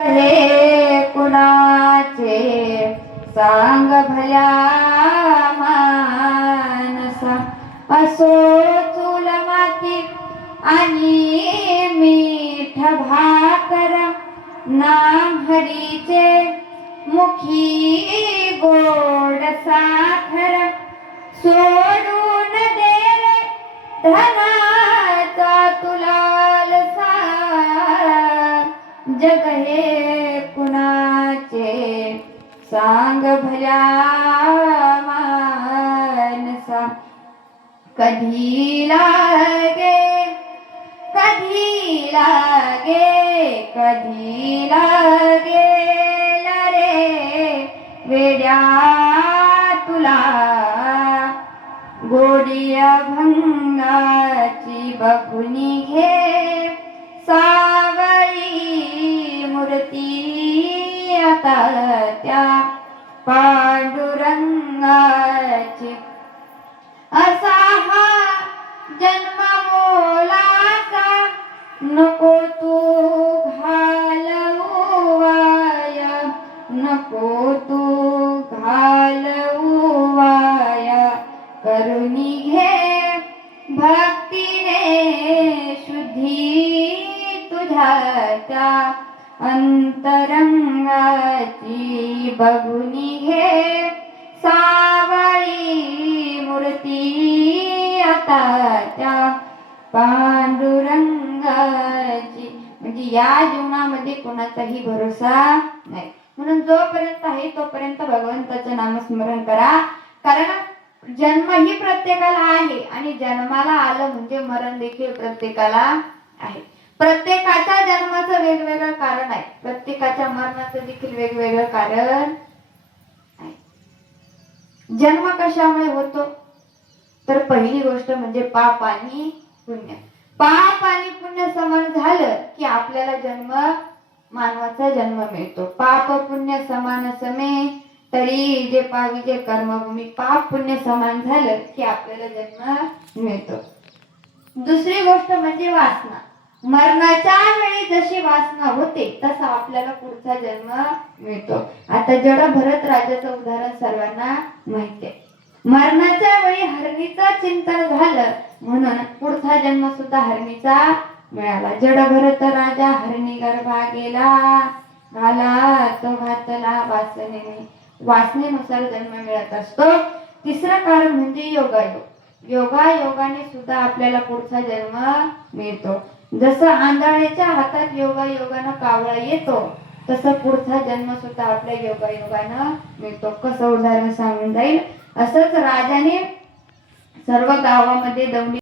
हे कुणाचे सांग भल्या मानसा, असो चूल माती आणि मीठ भाकर, नाम हरीचे मुखी गोड साखर, सोडून दे रे धनाचा तुलाल सार, जग हे कुणाचे सांग भल्या मानसा, कधी लागे कधी लागे कधी लागे रे वेड्या तुला, गोडी अभंगाची बघुनी घे सावळी मूर्ती आता त्या पांडुरंगाची, असा हा जन्म मोलाचा नको तू घालवू वाया, नको तू घालवू वाया, करुणी घे भक्तीने शुद्धी तुझ्या त्या अंतरंगाची, बघुनी घे सावळी मूर्ती आता त्या पांडुरंगाची. म्हणजे या जीवनामध्ये कोणाचाही भरोसा नाही, म्हणून जोपर्यंत आहे तोपर्यंत भगवंताचं नामस्मरण करा. कारण जन्म ही प्रत्येकाला आहे आणि जन्माला आलं म्हणजे मरण देखील प्रत्येकाला आहे. प्रत्येकाच्या जन्माचं वेगवेगळं कारण आहे, प्रत्येकाच्या मरणाचं देखील वेगवेगळं कारण आहे. जन्म कशामुळे होतो तर पहिली गोष्ट म्हणजे पाप आणि पुण्य. पाप आणि पुण्य समान झालं की आपल्याला जन्म, मानवाचा जन्म मिळतो. पाप पुण्य समान समे तरी जे पाविजे कर्मभूमी, पाप पुण्य समान झालं की आपल्याला जन्म मिळतो. दुसरी गोष्ट म्हणजे वासना. मरणाच्या वेळी जशी वासना होते तसा आपल्याला पुढचा जन्म मिळतो. आता जड भरत राजाचं उदाहरण सर्वांना माहिती आहे. मरणाच्या वेळी हरणीचं चिंतन झालं म्हणून पुढचा जन्म सुद्धा हरणीचा मिळाला. जड भरत राजा हरणी गर्भा गेला, घाला तो घातला वासनेने. वासनेनुसार जन्म मिळत असतो. तिसरं कारण म्हणजे योगायोग. योगायोगाने सुद्धा आपल्याला पुढचा जन्म मिळतो. जसं आंधळ्याच्या हातात योगायोगानं कावळा येतो तसं पुढचा जन्म सुद्धा आपल्या योगायोगानं मिळतो. कसं उदाहरण सांगून जाईल. असंच राजाने सर्व गावामध्ये दौंडी